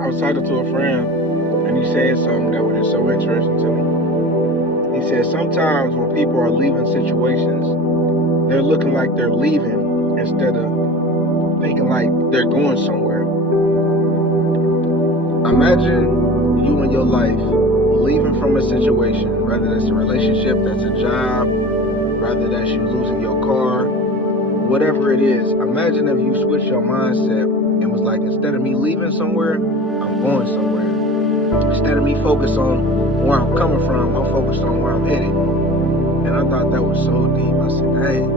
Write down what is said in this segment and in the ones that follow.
I was talking to a friend, and he said something that was just so interesting to me. He said sometimes when people are leaving situations, they're looking like they're leaving instead of thinking like they're going somewhere. Imagine you in your life leaving from a situation, whether that's a relationship, that's a job, whether that's you losing your car, whatever it is. Imagine if you switch your mindset and was like, instead of me leaving somewhere, I'm going somewhere. Instead of me focus on where I'm coming from, I'm focused on where I'm headed. And I thought that was so deep. I said, dang,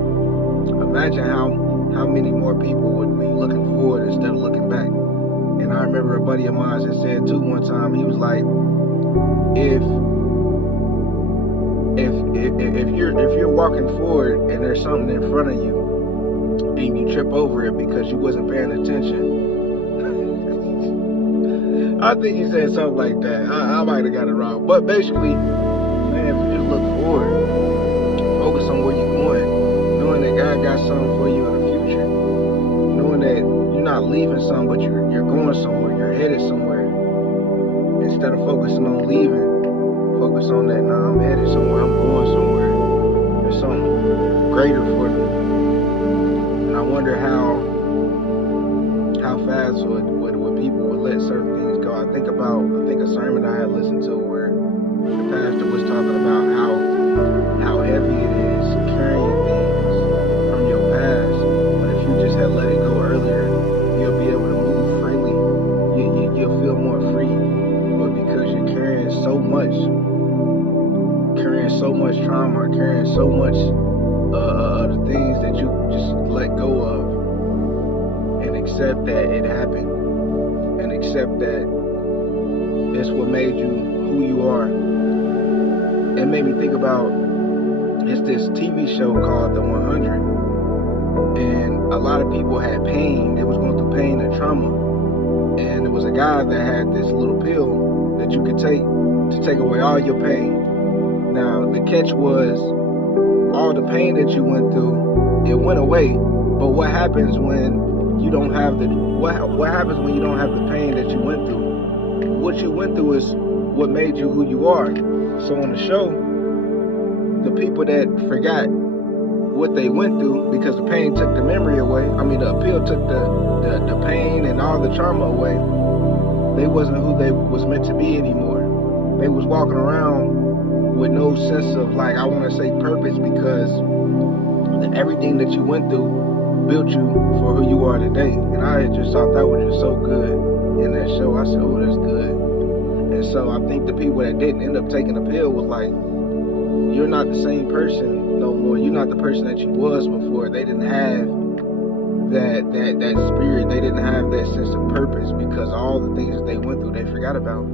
imagine how many more people would be looking forward instead of looking back. And I remember a buddy of mine that said too one time, he was like, if you're walking forward and there's something in front of you and you trip over it because you wasn't paying attention. I think he said something like that. I might have got it wrong. But basically, man, if you just look forward, focus on where you're going, knowing that God got something for you in the future, knowing that you're not leaving something, but you're going somewhere, you're headed somewhere. Instead of focusing on leaving, focus on that. Nah, I'm headed somewhere, I'm going somewhere. There's something greater for me. And I wonder how fast would people would let certain things go. I think a sermon I had listened to where the pastor was talking about how heavy it is carrying things from your past. But if you just had let it go earlier, you'll be able to move freely. You'll feel more free. But because you're carrying so much trauma, carrying so much of the things that you just let go of, and accept that it happened, and accept that it's what made you who you are. It made me think about, it's this TV show called The 100, and a lot of people had pain. They was going through pain and trauma, and there was a guy that had this little pill that you could take to take away all your pain. Now the catch was, all the pain that you went through, it went away. But what happens when you don't have what happens when you don't have the pain that you went through? What you went through is what made you who you are. So on the show, the people that forgot what they went through because the pain took the memory away, the pill took the pain and all the trauma away, they wasn't who they was meant to be anymore. They was walking around with no sense of, like, I want to say purpose, because everything that you went through built you for who you are today. And I just thought that was just so good in that show. I said, oh, that's good. And so I think the people that didn't end up taking the pill was like, you're not the same person no more. You're not the person that you was before. They didn't have that spirit. They didn't have that sense of purpose because all the things that they went through, they forgot about.